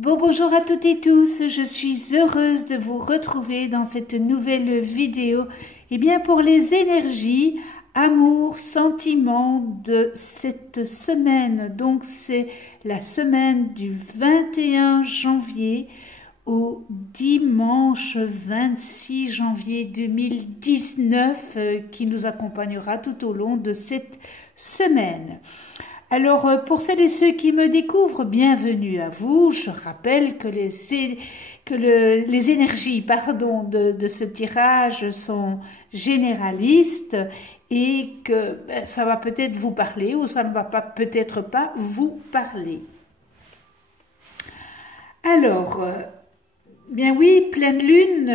Bonjour à toutes et tous, je suis heureuse de vous retrouver dans cette nouvelle vidéo. Pour les énergies, amour, sentiments de cette semaine. Donc c'est la semaine du 21 janvier au dimanche 26 janvier 2019 qui nous accompagnera tout au long de cette semaine. Alors, pour celles et ceux qui me découvrent, bienvenue à vous. Je rappelle que les énergies de ce tirage sont généralistes et que ça va peut-être vous parler ou ça ne va pas peut-être pas vous parler. Alors, bien oui, pleine lune...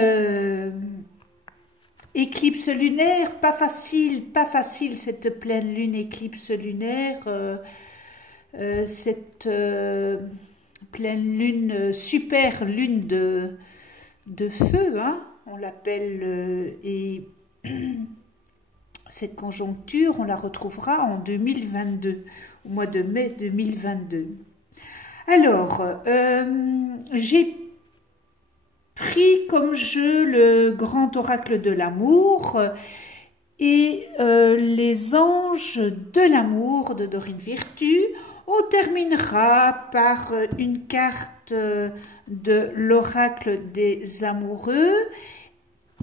éclipse lunaire, pas facile cette pleine lune éclipse lunaire, cette pleine lune, super lune de feu, hein, on l'appelle, et cette conjoncture, on la retrouvera en 2022, au mois de mai 2022. Alors, j'ai pris comme jeu le grand oracle de l'amour et les anges de l'amour de Dorine Virtue. On terminera par une carte de l'oracle des amoureux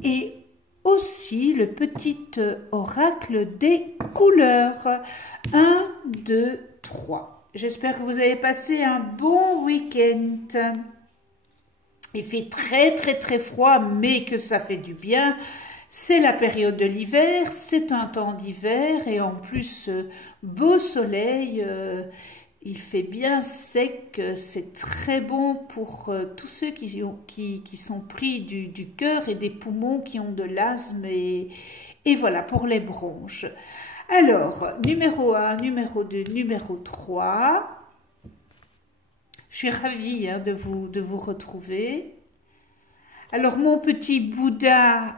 et aussi le petit oracle des couleurs. 1, 2, 3. J'espère que vous avez passé un bon week-end. Il fait très froid, mais que ça fait du bien. C'est la période de l'hiver, c'est un temps d'hiver et en plus beau soleil, il fait bien sec, c'est très bon pour tous ceux qui sont pris du cœur et des poumons, qui ont de l'asthme et voilà pour les bronches. Alors, numéro 1, numéro 2, numéro 3... Je suis ravie de vous retrouver. Alors, mon petit Bouddha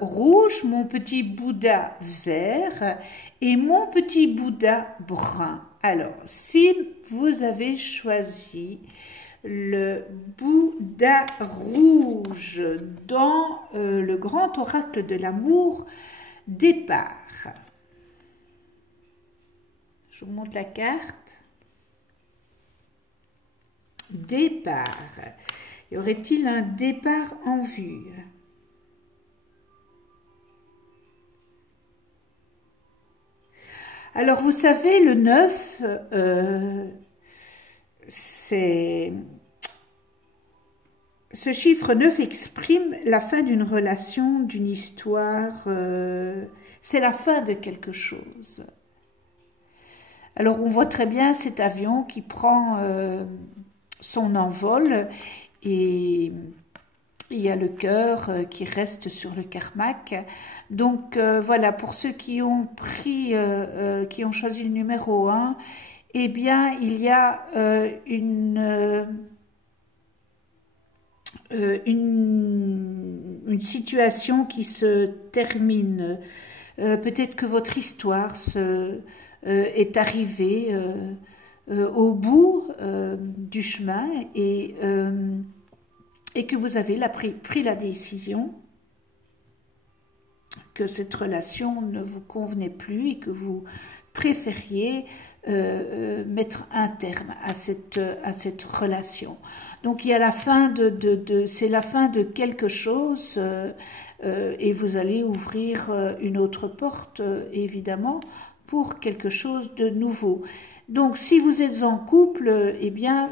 rouge, mon petit Bouddha vert et mon petit Bouddha brun. Alors, si vous avez choisi le Bouddha rouge dans le grand oracle de l'amour, départ. Je vous montre la carte. Départ. Y aurait-il un départ en vue? Alors, vous savez, le 9, ce chiffre 9 exprime la fin d'une relation, d'une histoire, c'est la fin de quelque chose. Alors, on voit très bien cet avion qui prend... son envol et il y a le cœur qui reste sur le karmak. Donc voilà, pour ceux qui ont pris, qui ont choisi le numéro 1, eh bien il y a une situation qui se termine. Peut-être que votre histoire est arrivée au bout du chemin et que vous avez pris la décision que cette relation ne vous convenait plus et que vous préfériez mettre un terme à cette relation. Donc il y a la fin c'est la fin de quelque chose et vous allez ouvrir une autre porte évidemment pour quelque chose de nouveau. Donc, si vous êtes en couple, eh bien,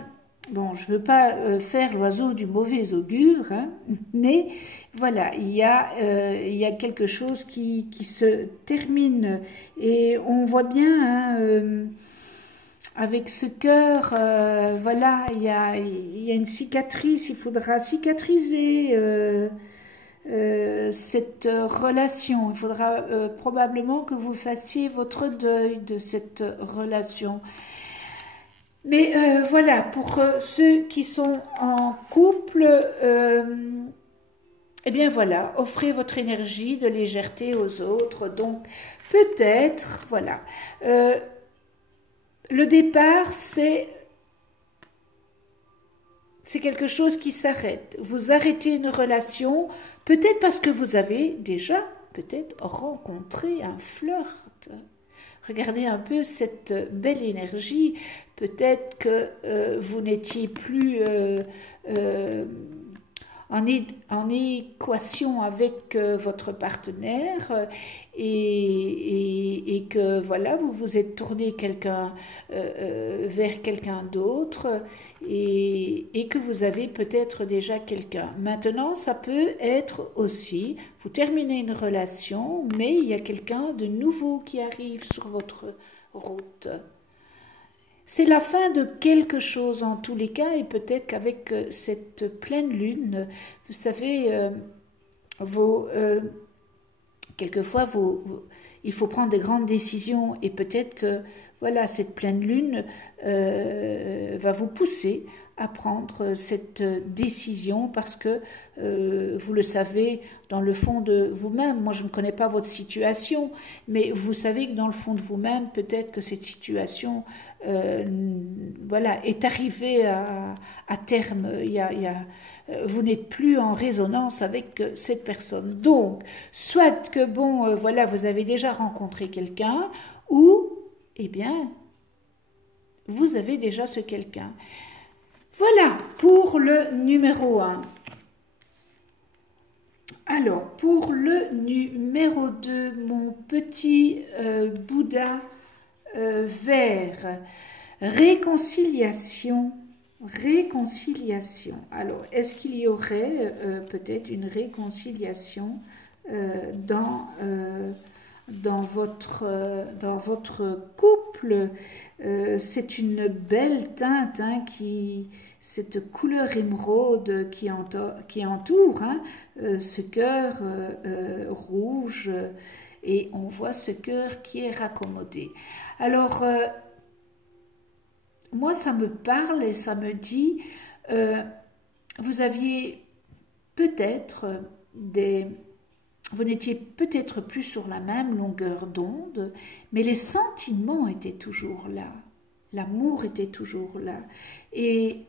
bon, je ne veux pas faire l'oiseau du mauvais augure, hein, mais voilà, il y a quelque chose qui se termine. Et on voit bien, hein, avec ce cœur, voilà, il y a une cicatrice, il faudra cicatriser cette relation. Il faudra probablement que vous fassiez votre deuil de cette relation. Mais voilà, pour ceux qui sont en couple, eh bien voilà, offrez votre énergie de légèreté aux autres. Donc peut-être, voilà, le départ c'est c'est quelque chose qui s'arrête. Vous arrêtez une relation, peut-être parce que vous avez déjà peut-être rencontré un flirt. Regardez un peu cette belle énergie. Peut-être que vous n'étiez plus en équation avec votre partenaire et que voilà, vous vous êtes tourné vers quelqu'un d'autre et que vous avez peut-être déjà quelqu'un. Maintenant, ça peut être aussi, vous terminez une relation, mais il y a quelqu'un de nouveau qui arrive sur votre route. C'est la fin de quelque chose en tous les cas, et peut-être qu'avec cette pleine lune, vous savez, quelquefois il faut prendre des grandes décisions, et peut-être que voilà, cette pleine lune va vous pousser à prendre cette décision parce que vous le savez dans le fond de vous-même. Moi, je ne connais pas votre situation, mais vous savez que dans le fond de vous-même, peut-être que cette situation voilà, est arrivée à terme. Vous n'êtes plus en résonance avec cette personne. Donc, soit que bon, voilà, vous avez déjà rencontré quelqu'un, ou, eh bien, vous avez déjà ce quelqu'un. Voilà pour le numéro 1. Alors, pour le numéro 2, mon petit Bouddha vert, réconciliation. Réconciliation. Alors, est-ce qu'il y aurait peut-être une réconciliation dans votre couple? C'est une belle teinte, hein, cette couleur émeraude qui entoure hein, ce cœur rouge, et on voit ce cœur qui est raccommodé. Alors, moi, ça me parle et ça me dit, vous aviez peut-être vous n'étiez peut-être plus sur la même longueur d'onde, mais les sentiments étaient toujours là, l'amour était toujours là, et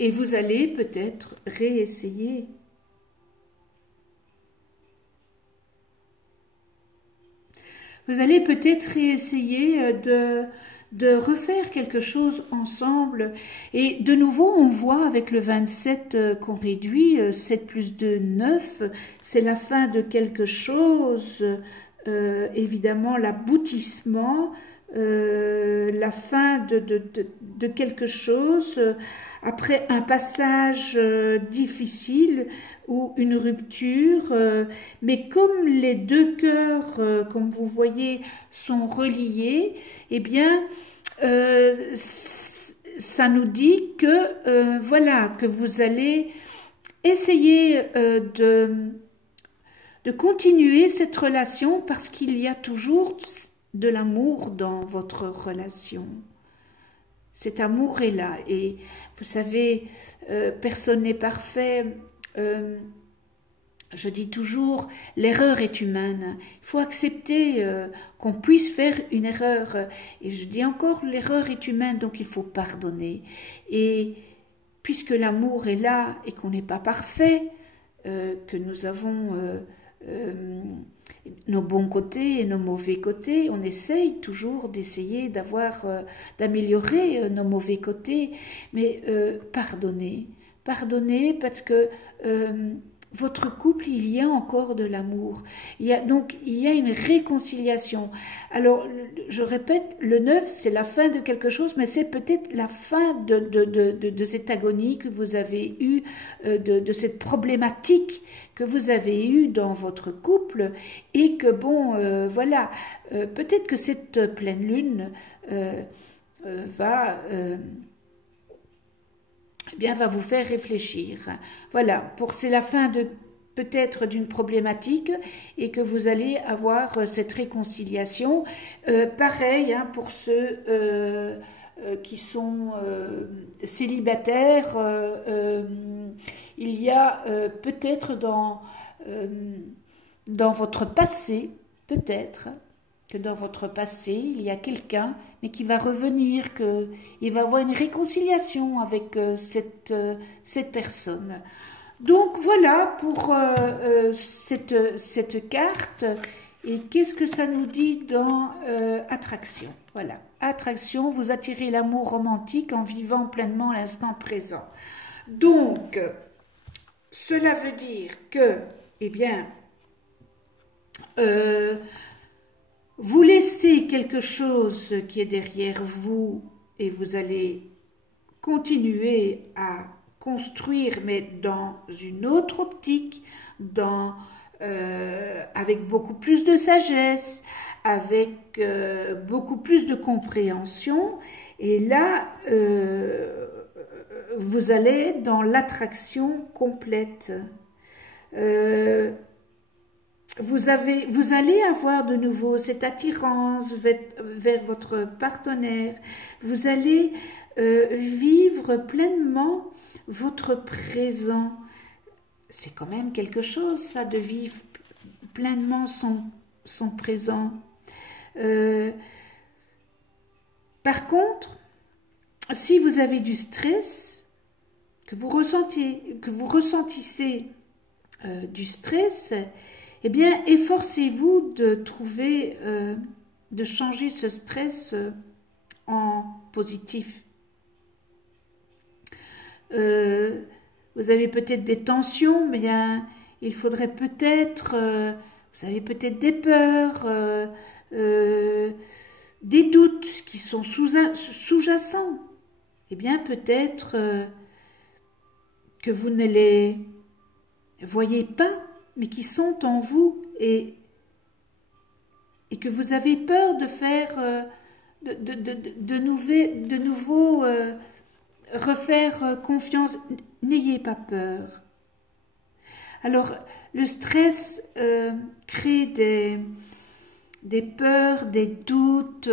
vous allez peut-être réessayer. Vous allez peut-être réessayer de refaire quelque chose ensemble. Et de nouveau, on voit avec le 27 qu'on réduit, 7 plus 2, 9, c'est la fin de quelque chose, évidemment l'aboutissement, la fin de quelque chose, après un passage difficile ou une rupture, mais comme les deux cœurs, comme vous voyez, sont reliés, eh bien, ça nous dit que, voilà, que vous allez essayer de continuer cette relation parce qu'il y a toujours de l'amour dans votre relation. Cet amour est là, et vous savez, personne n'est parfait. Je dis toujours, l'erreur est humaine. Il faut accepter qu'on puisse faire une erreur. Et je dis encore, l'erreur est humaine, donc il faut pardonner. Et puisque l'amour est là et qu'on n'est pas parfait, que nous avons nos bons côtés et nos mauvais côtés, on essaye toujours d'essayer d'améliorer nos mauvais côtés, mais pardonnez parce que votre couple, il y a encore de l'amour. Donc, il y a une réconciliation. Alors, je répète, le 9, c'est la fin de quelque chose, mais c'est peut-être la fin de cette agonie que vous avez eue, de cette problématique que vous avez eue dans votre couple, et que, bon, voilà, peut-être que cette pleine lune va vous faire réfléchir. Voilà, c'est la fin peut-être d'une problématique, et que vous allez avoir cette réconciliation. Pareil, hein, pour ceux qui sont célibataires, il y a peut-être dans votre passé, peut-être, que dans votre passé, il y a quelqu'un, mais qui va revenir, qu'il va avoir une réconciliation avec cette personne. Donc voilà pour cette carte. Et qu'est-ce que ça nous dit dans attraction? Voilà, attraction, vous attirez l'amour romantique en vivant pleinement l'instant présent. Donc, cela veut dire que, eh bien, vous laissez quelque chose qui est derrière vous et vous allez continuer à construire, mais dans une autre optique, avec beaucoup plus de sagesse, avec beaucoup plus de compréhension. Et là, vous allez dans l'attraction complète. Vous allez avoir de nouveau cette attirance vers votre partenaire. Vous allez vivre pleinement votre présent. C'est quand même quelque chose, ça, de vivre pleinement son présent. Par contre, si vous avez du stress, que vous ressentissez du stress, eh bien, efforcez-vous de trouver, de changer ce stress en positif. Vous avez peut-être des tensions, mais il faudrait peut-être, vous avez peut-être des peurs, des doutes qui sont sous-jacents. Eh bien, peut-être que vous ne les voyez pas, mais qui sont en vous et que vous avez peur de faire de nouveau refaire confiance. N'ayez pas peur. Alors, le stress crée des peurs, des doutes.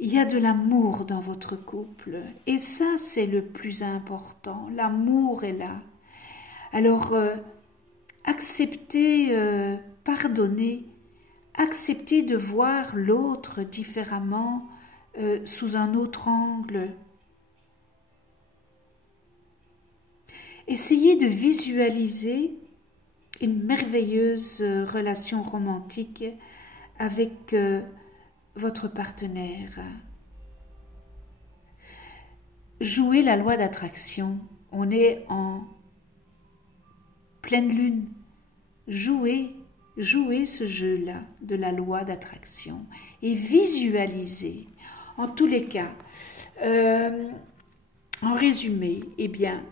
Il y a de l'amour dans votre couple. Et ça, c'est le plus important. L'amour est là. Alors, acceptez, pardonnez, acceptez de voir l'autre différemment, sous un autre angle. Essayez de visualiser une merveilleuse relation romantique avec votre partenaire. Jouez la loi d'attraction. On est en pleine lune. Jouez ce jeu-là de la loi d'attraction et visualisez. En tous les cas, en résumé, eh bien,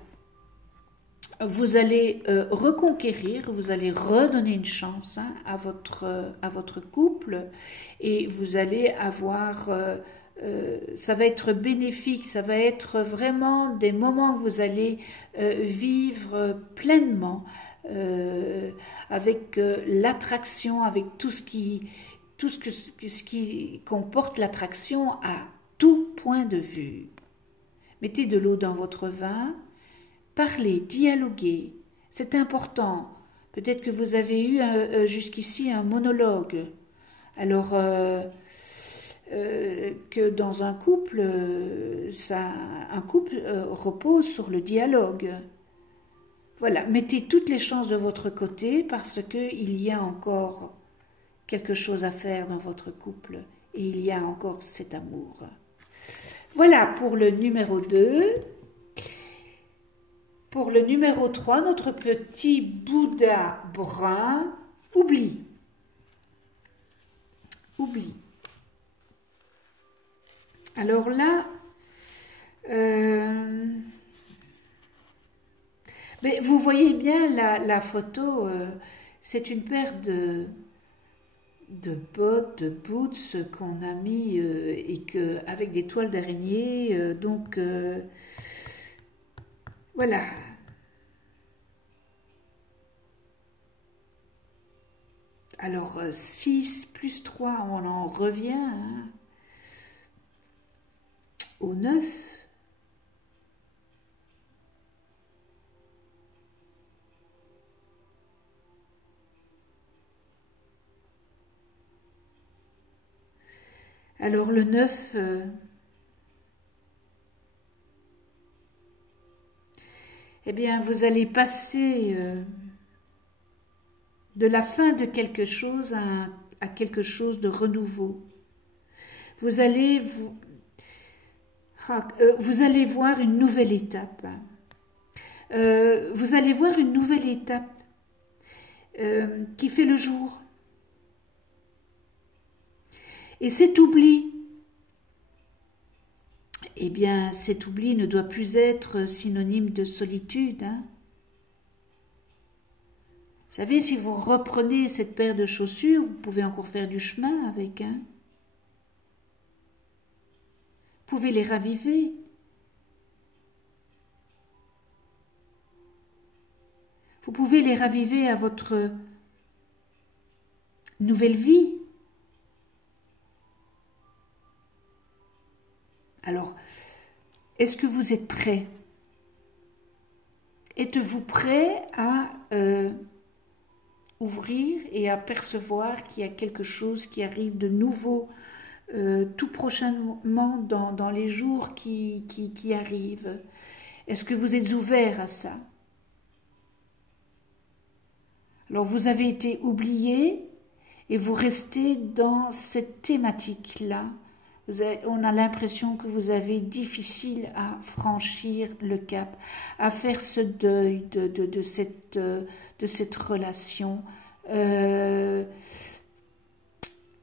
vous allez reconquérir, vous allez redonner une chance à votre couple et vous allez avoir, ça va être bénéfique, ça va être vraiment des moments que vous allez vivre pleinement avec l'attraction, avec tout ce qui comporte l'attraction à tout point de vue. Mettez de l'eau dans votre vin. Parlez, dialoguez, c'est important. Peut-être que vous avez eu jusqu'ici un monologue. Alors que dans un couple, repose sur le dialogue. Voilà, mettez toutes les chances de votre côté parce qu'il y a encore quelque chose à faire dans votre couple et il y a encore cet amour. Voilà pour le numéro 2. Pour le numéro 3, notre petit Bouddha brun, oublie. Oublie. Alors là, mais vous voyez bien la photo, c'est une paire de bottes, de boots qu'on a mis avec des toiles d'araignée, donc voilà. Alors 6 plus 3, on en revient au 9. Alors le 9, eh bien vous allez passer de la fin de quelque chose à quelque chose de renouveau. Vous allez voir une nouvelle étape. Vous allez voir une nouvelle étape qui fait le jour. Et cet oubli, eh bien, cet oubli ne doit plus être synonyme de solitude. Hein. Vous savez, si vous reprenez cette paire de chaussures, vous pouvez encore faire du chemin avec. Hein. Vous pouvez les raviver. Vous pouvez les raviver à votre nouvelle vie. Alors, est-ce que vous êtes prêt? Êtes-vous prêt à ouvrir et à percevoir qu'il y a quelque chose qui arrive de nouveau tout prochainement dans les jours qui arrivent? Est-ce que vous êtes ouvert à ça? Alors vous avez été oublié et vous restez dans cette thématique-là. On a l'impression que vous avez difficile à franchir le cap, à faire ce deuil de cette relation.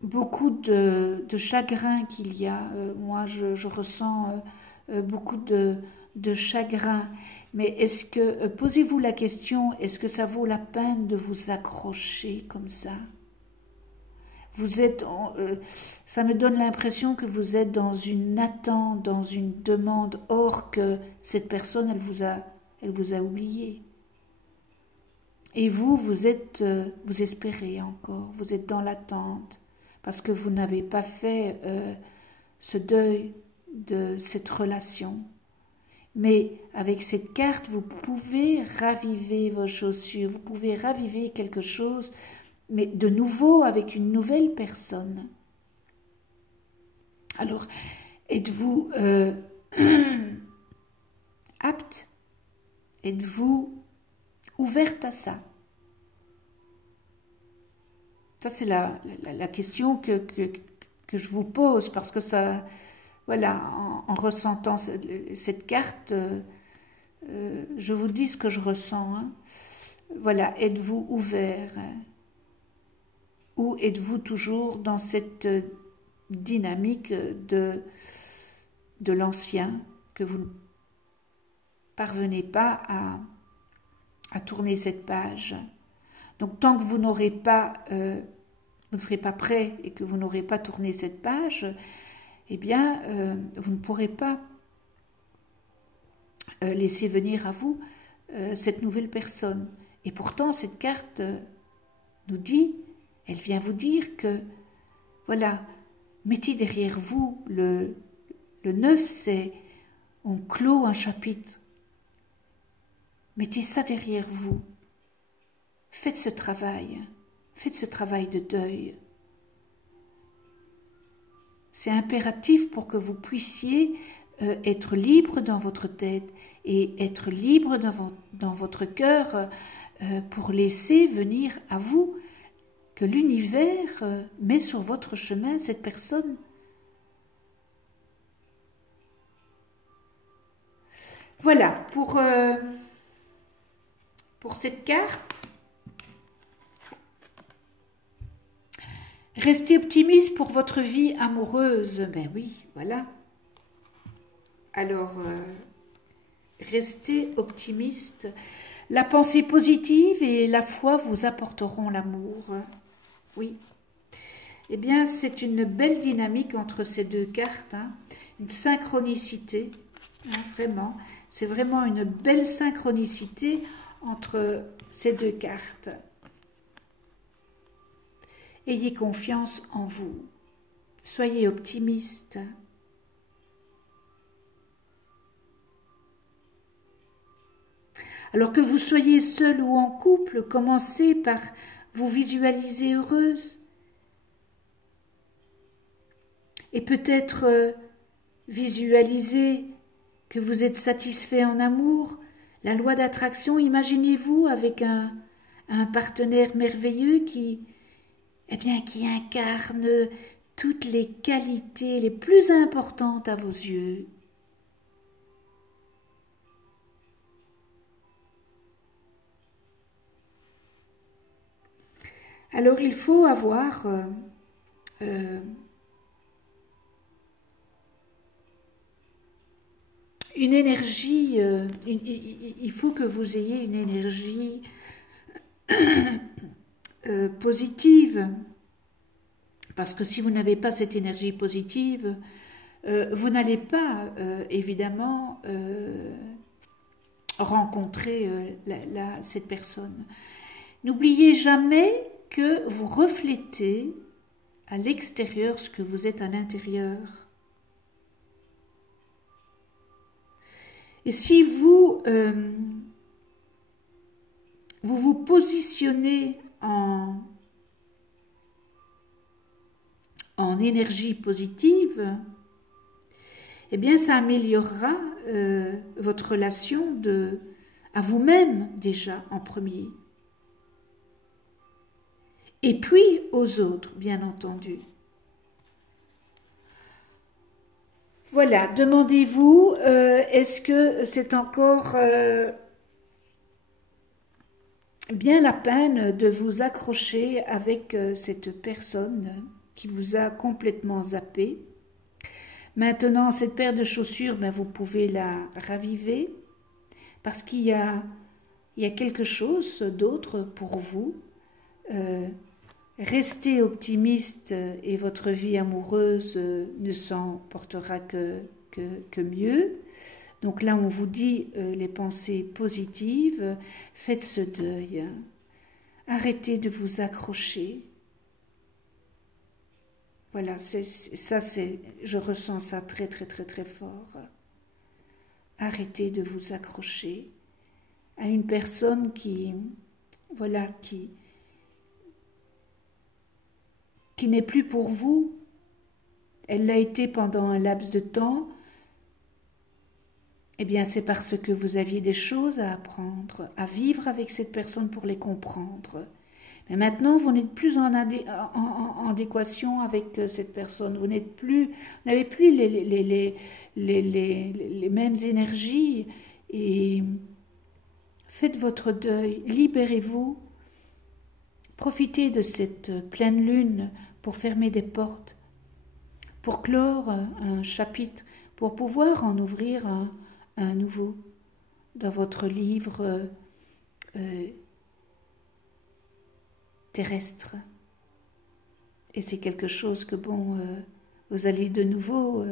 Beaucoup de chagrin qu'il y a. Moi, je ressens beaucoup de chagrin. Mais est-ce que, posez-vous la question, est-ce que ça vaut la peine de vous accrocher comme ça? Vous êtes, ça me donne l'impression que vous êtes dans une attente, dans une demande, or que cette personne, elle vous a oublié. Et vous espérez encore, vous êtes dans l'attente, parce que vous n'avez pas fait ce deuil de cette relation. Mais avec cette carte, vous pouvez raviver vos chaussures, vous pouvez raviver quelque chose, mais de nouveau avec une nouvelle personne. Alors, êtes-vous apte? Êtes-vous ouverte à ça? Ça, c'est la question que je vous pose, parce que ça, voilà, en ressentant cette carte, je vous dis ce que je ressens. Hein. Voilà, êtes-vous ouvert? Ou êtes-vous toujours dans cette dynamique de l'ancien, que vous ne parvenez pas à tourner cette page? Donc tant que vous n'aurez pas, vous ne serez pas prêt et que vous n'aurez pas tourné cette page, eh bien, vous ne pourrez pas laisser venir à vous cette nouvelle personne. Et pourtant, cette carte nous dit, elle vient vous dire que, voilà, mettez derrière vous, le 9, c'est, on clôt un chapitre. Mettez ça derrière vous. Faites ce travail de deuil. C'est impératif pour que vous puissiez être libre dans votre tête et être libre dans votre cœur pour laisser venir à vous que l'univers met sur votre chemin cette personne. Voilà, pour cette carte. Restez optimiste pour votre vie amoureuse. Ben oui, voilà. Alors, restez optimiste. La pensée positive et la foi vous apporteront l'amour. Oui. Eh bien, c'est une belle dynamique entre ces deux cartes. Hein. Une synchronicité. Hein, vraiment. C'est vraiment une belle synchronicité entre ces deux cartes. Ayez confiance en vous. Soyez optimiste. Alors que vous soyez seul ou en couple, commencez par vous visualiser heureuse. et peut-être visualiser que vous êtes satisfait en amour. La loi d'attraction, imaginez-vous avec un partenaire merveilleux qui incarne toutes les qualités les plus importantes à vos yeux. Alors il faut avoir une énergie, il faut que vous ayez une énergie positive, parce que si vous n'avez pas cette énergie positive, vous n'allez pas évidemment rencontrer cette personne. N'oubliez jamais que vous reflétez à l'extérieur ce que vous êtes à l'intérieur. Et si vous vous positionnez en énergie positive, eh bien ça améliorera votre relation à vous-même déjà en premier. Et puis aux autres, bien entendu. Voilà, demandez-vous, est-ce que c'est encore bien la peine de vous accrocher avec cette personne qui vous a complètement zappé? Maintenant, cette paire de chaussures, vous pouvez la raviver parce qu'il y a quelque chose d'autre pour vous. Restez optimiste et votre vie amoureuse ne s'en portera que mieux. Donc là, on vous dit les pensées positives, faites ce deuil, arrêtez de vous accrocher. Voilà, je ressens ça très très très très fort. Arrêtez de vous accrocher à une personne qui n'est plus pour vous. Elle l'a été pendant un laps de temps. Eh bien, c'est parce que vous aviez des choses à apprendre, à vivre avec cette personne pour les comprendre. Mais maintenant, vous n'êtes plus en adéquation avec cette personne. Vous n'avez plus les mêmes énergies. Et faites votre deuil, libérez-vous. Profitez de cette pleine lune pour fermer des portes, pour clore un chapitre, pour pouvoir en ouvrir un nouveau dans votre livre terrestre. Et c'est quelque chose que, vous allez de nouveau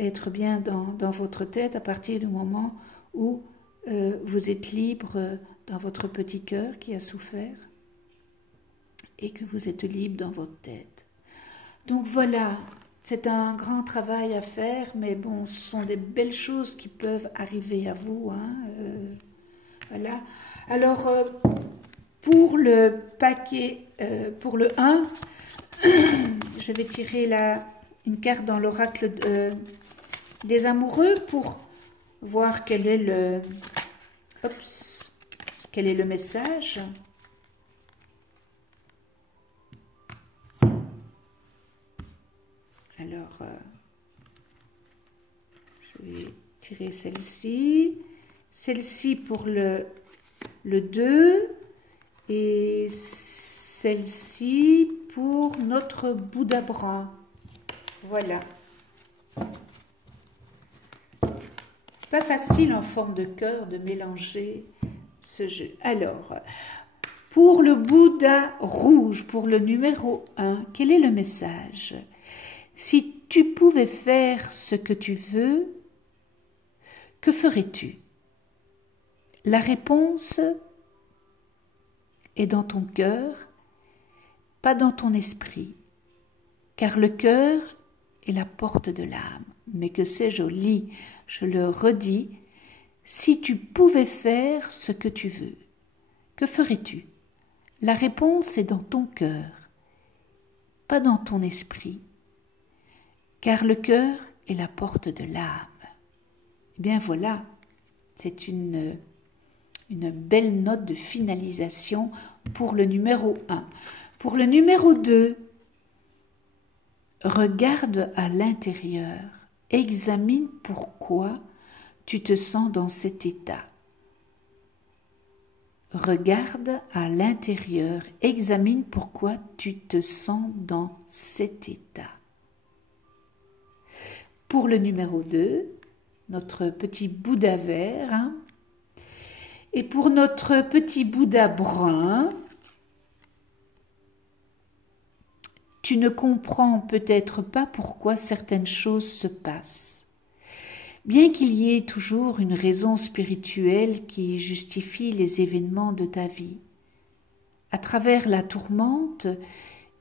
être bien dans votre tête à partir du moment où vous êtes libre dans votre petit cœur qui a souffert et que vous êtes libre dans votre tête. Donc voilà, c'est un grand travail à faire, mais ce sont des belles choses qui peuvent arriver à vous. Voilà. Alors, pour le paquet, pour le 1, je vais tirer une carte dans l'oracle des amoureux pour voir quel est le message. Alors, je vais tirer celle-ci pour le 2 et celle-ci pour notre Bouddha brun. Voilà. Pas facile en forme de cœur de mélanger ce jeu. Alors, pour le Bouddha rouge, pour le numéro 1, quel est le message ? Si tu pouvais faire ce que tu veux, que ferais-tu? La réponse est dans ton cœur, pas dans ton esprit, car le cœur est la porte de l'âme. Mais que c'est joli, je le redis, si tu pouvais faire ce que tu veux, que ferais-tu? La réponse est dans ton cœur, pas dans ton esprit, car le cœur est la porte de l'âme. Eh bien voilà, c'est une belle note de finalisation pour le numéro 1. Pour le numéro 2, regarde à l'intérieur, examine pourquoi tu te sens dans cet état. Regarde à l'intérieur, examine pourquoi tu te sens dans cet état. Pour le numéro 2, notre petit Bouddha vert, hein, et pour notre petit Bouddha brun, tu ne comprends peut-être pas pourquoi certaines choses se passent. Bien qu'il y ait toujours une raison spirituelle qui justifie les événements de ta vie, à travers la tourmente,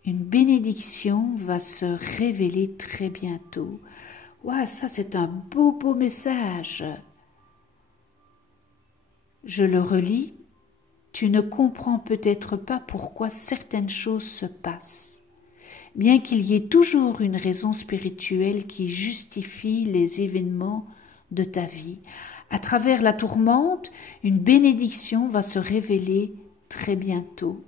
une bénédiction va se révéler très bientôt. Ouah, ça c'est un beau message. Je le relis. Tu ne comprends peut-être pas pourquoi certaines choses se passent. Bien qu'il y ait toujours une raison spirituelle qui justifie les événements de ta vie, à travers la tourmente, une bénédiction va se révéler très bientôt.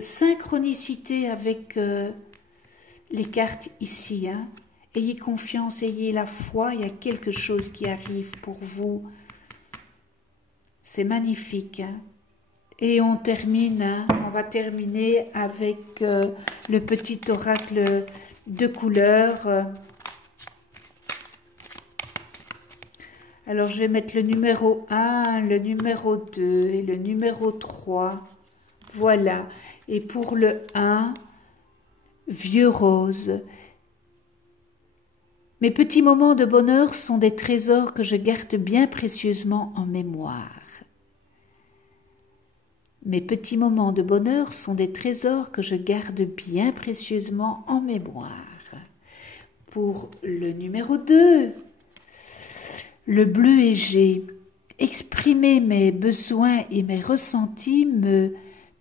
Synchronicité avec les cartes ici, hein. Ayez confiance, ayez la foi, il y a quelque chose qui arrive pour vous. C'est magnifique, hein. Et on termine, hein, on va terminer avec le petit oracle de couleur. Alors je vais mettre le numéro 1, le numéro 2 et le numéro 3. Voilà. Et pour le 1, vieux rose. Mes petits moments de bonheur sont des trésors que je garde bien précieusement en mémoire. Mes petits moments de bonheur sont des trésors que je garde bien précieusement en mémoire. Pour le numéro 2, le bleu égée. Exprimer mes besoins et mes ressentis me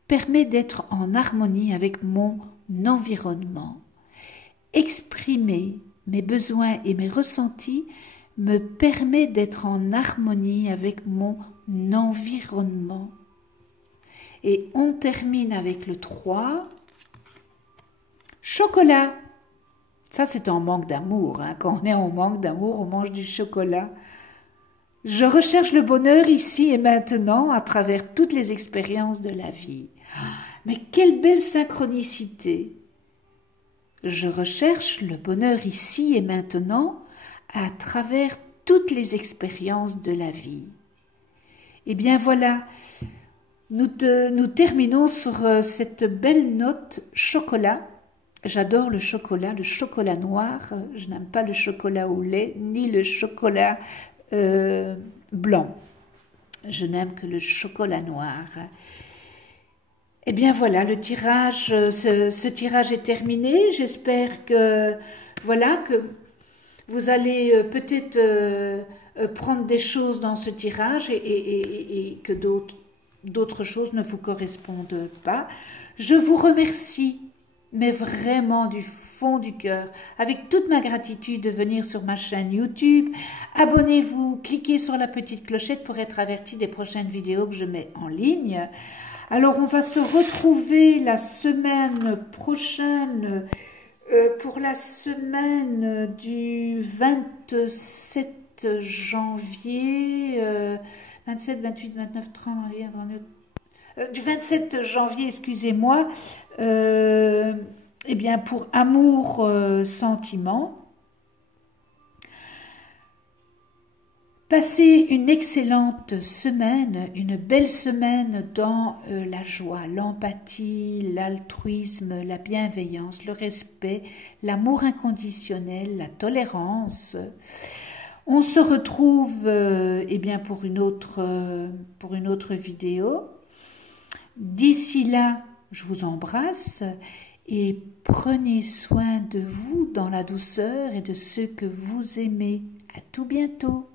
permet d'être en harmonie avec mon environnement. Exprimer mes besoins et mes ressentis me permet d'être en harmonie avec mon environnement. Et on termine avec le 3. Chocolat. Ça, c'est en manque d'amour, hein. Quand on est en manque d'amour, on mange du chocolat. Je recherche le bonheur ici et maintenant à travers toutes les expériences de la vie. Mais quelle belle synchronicité! Je recherche le bonheur ici et maintenant à travers toutes les expériences de la vie. Eh bien voilà, nous terminons sur cette belle note chocolat. J'adore le chocolat noir. Je n'aime pas le chocolat au lait ni le chocolat blanc. Je n'aime que le chocolat noir. Eh bien voilà, le tirage, ce tirage est terminé. J'espère que voilà que vous allez peut-être prendre des choses dans ce tirage et que d'autres choses ne vous correspondent pas. Je vous remercie, mais vraiment du fond du cœur, avec toute ma gratitude de venir sur ma chaîne YouTube. Abonnez-vous, cliquez sur la petite clochette pour être averti des prochaines vidéos que je mets en ligne. Alors, on va se retrouver la semaine prochaine pour la semaine du 27 janvier, 27, 28, 29, 30, du 27 janvier, excusez-moi, eh bien pour Amour, Sentiment. Passez une excellente semaine, une belle semaine dans la joie, l'empathie, l'altruisme, la bienveillance, le respect, l'amour inconditionnel, la tolérance. On se retrouve eh bien pour une autre vidéo. D'ici là, je vous embrasse et prenez soin de vous dans la douceur et de ceux que vous aimez. À tout bientôt.